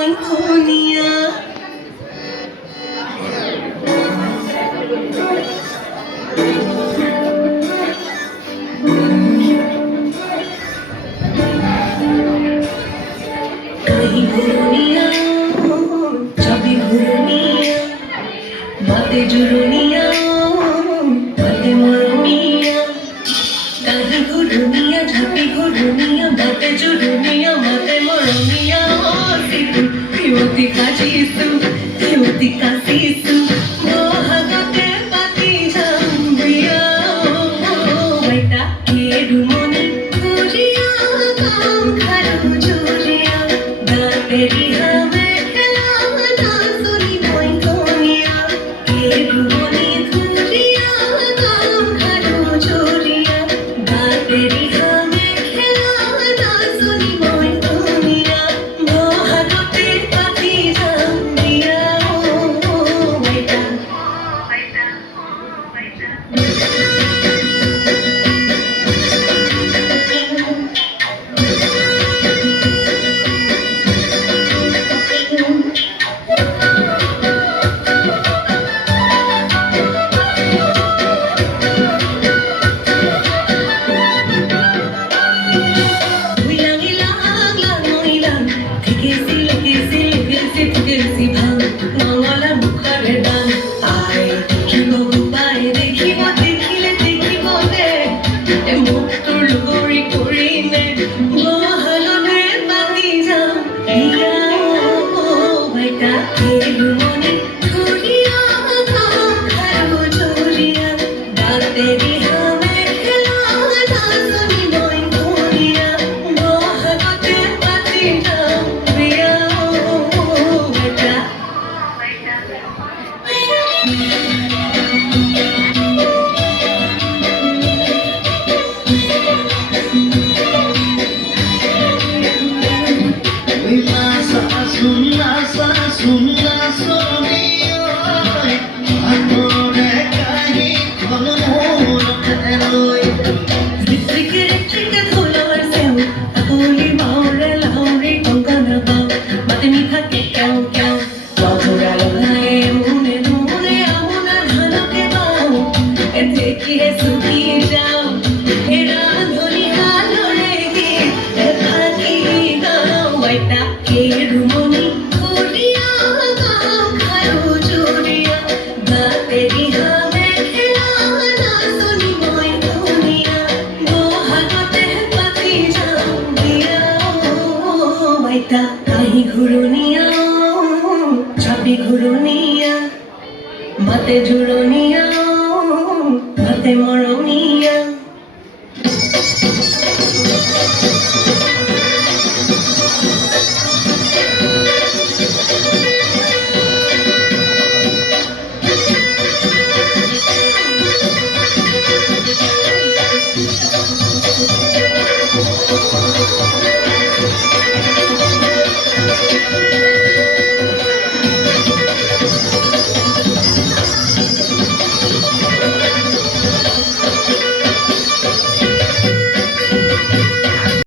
মই ধুনীয়া কাহি ঘুরনিয়া ছবি ঘুরনিয়া বাতে জুরনিয়া বাতে মরমিয়া কাহি ঘুরনিয়া ঝাপি ঘুরনিয়া বাতে জুরনিয়া বাতে মরমিয়া সিতু হিমতি কাজিসু হিমতি কাসিসু মোহাগতে পাতি জাম্বিয়া বেটা কে রুমনি ঘুরিয়া কাম খারু জুরিয়া তেরি হামে খেলানা সুনি মই ধুনিয়া কে রুমনি ঘুরিয়া কাম খারু জুরিয়া তেরি হামে খেলানা সুনি মই ধুনিয়া মোহাগতে পাতি জাম্বিয়া বেটা तेरी हमें खिलाना सुनी मोई धुनिया मोहब्बते पाती जाम्बिया बेटा কাহি ঘুরনিয়া ছাপি ঘুরনিয়া বাতে জুরনিয়া বাতে মরনিয়া